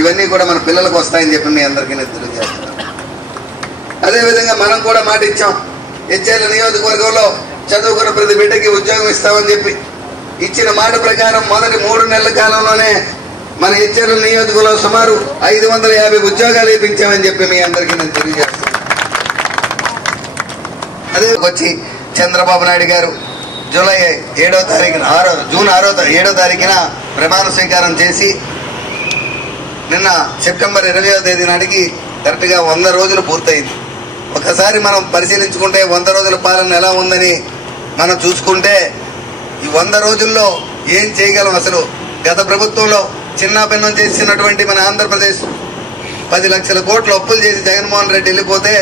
ఇవన్నీ కూడా మన పిల్లలకు వస్తాయని చెప్పి మీ అందరికీ నేను తెలియజేస్తున్నాను. అదేవిధంగా మనం కూడా మాట ఇచ్చాం, హెచ్ఎల్ నియోజకవర్గంలో చదువుకున్న ప్రతి బిడ్డకి ఉద్యోగం ఇస్తామని చెప్పి ఇచ్చిన మాట ప్రకారం మొదటి 3 నెలల కాలంలోనే మన హెచ్ఎల్ నియోజకవర్గంలో సుమారు 550 ఉద్యోగాలు ఇప్పించామని చెప్పి మీ అందరికీ నేను తెలియజేస్తున్నాను. అదే వచ్చి చంద్రబాబు నాయుడు గారు జూన్ 7వ తారీఖున ప్రమాణ స్వీకారం చేసి నిన్న సెప్టెంబర్ 20వ తేదీ నాటికి కరెక్ట్గా 100 రోజులు పూర్తయింది. ఒకసారి మనం పరిశీలించుకుంటే 100 రోజుల పాలన ఎలా ఉందని మనం చూసుకుంటే ఈ 100 రోజుల్లో ఏం చేయగలం? అసలు గత ప్రభుత్వంలో చిన్నాభిన్నం చేసినటువంటి మన ఆంధ్రప్రదేశ్ 10 లక్షల కోట్ల అప్పులు చేసి జగన్మోహన్ రెడ్డి వెళ్ళిపోతే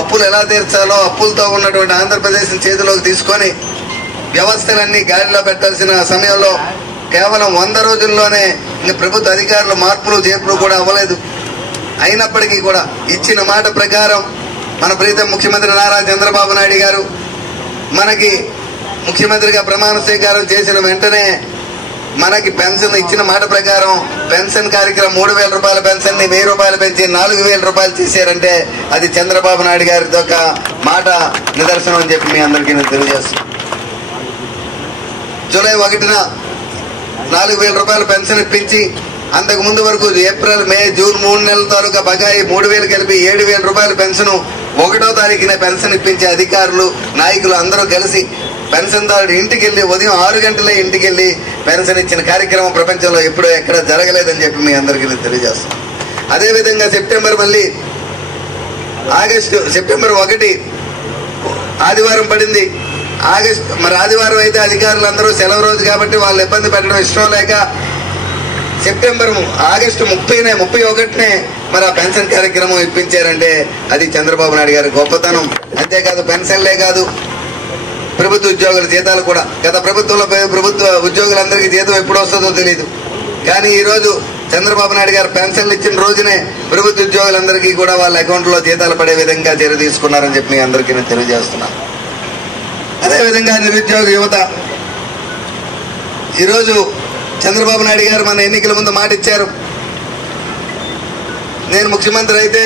అప్పులు ఎలా తీర్చాలో అప్పులతో ఉన్నటువంటి ఆంధ్రప్రదేశ్ చేతిలోకి తీసుకొని వ్యవస్థలన్నీ గాడిలో పెట్టాల్సిన సమయంలో కేవలం 100 రోజుల్లోనే ప్రభుత్వ అధికారులు మార్పులు చేర్పులు కూడా అవ్వలేదు. అయినప్పటికీ కూడా ఇచ్చిన మాట ప్రకారం మన ప్రీతం ముఖ్యమంత్రి నారా చంద్రబాబు నాయుడు గారు మనకి ముఖ్యమంత్రిగా ప్రమాణ స్వీకారం చేసిన వెంటనే మనకి పెన్షన్ ఇచ్చిన మాట ప్రకారం పెన్షన్ కార్యక్రమం 3,000 రూపాయల పెన్షన్ ని 1,000 రూపాయలు పెంచి 4,000 రూపాయలు చేశారంటే అది చంద్రబాబు నాయుడు గారి యొక్క మాట నిదర్శనం అని చెప్పి మీ అందరికీ నేను తెలియజేస్తున్నాను. జూలై 1న 4,000 రూపాయల పెన్షన్ ఇప్పించి అంతకు ముందు వరకు ఏప్రిల్, మే, జూన్ 3 నెలల తాలూకా బకాయి 3,000 కలిపి 7,000 రూపాయల పెన్షన్ 1వ తారీఖున పెన్షన్ ఇప్పించే అధికారులు నాయకులు అందరూ కలిసి పెన్షన్దారుడు ఇంటికి వెళ్ళి ఉదయం 6 గంటలే ఇంటికి వెళ్ళి పెన్షన్ ఇచ్చిన కార్యక్రమం ప్రపంచంలో ఎప్పుడూ ఎక్కడ జరగలేదని చెప్పి మీ అందరికీ తెలియజేస్తాం. అదేవిధంగా సెప్టెంబర్ 1 ఆదివారం పడింది. మరి ఆదివారం అయితే అధికారులు అందరూ సెలవు రోజు కాబట్టి వాళ్ళు ఇబ్బంది పెట్టడం ఇష్టం లేక ఆగస్టు 31నే మరి ఆ పెన్షన్ కార్యక్రమం ఇప్పించారంటే అది చంద్రబాబు నాయుడు గారి గొప్పతనం. అంతేకాదు పెన్షన్లే కాదు, ప్రభుత్వ ఉద్యోగుల జీతాలు కూడా గత ప్రభుత్వంలో ప్రభుత్వ ఉద్యోగులందరికీ జీతం ఎప్పుడు వస్తుందో తెలియదు. కానీ ఈ రోజు చంద్రబాబు నాయుడు గారు పెన్షన్లు ఇచ్చిన రోజునే ప్రభుత్వ ఉద్యోగులందరికీ కూడా వాళ్ళ అకౌంట్లో జీతాలు పడే విధంగా చర్య తీసుకున్నారని చెప్పి మీ అందరికీ నేను తెలియజేస్తున్నాను. అదేవిధంగా నిరుద్యోగ యువత ఈరోజు చంద్రబాబు నాయుడు గారు మన ఎన్నికల ముందు మాట ఇచ్చారు, నేను ముఖ్యమంత్రి అయితే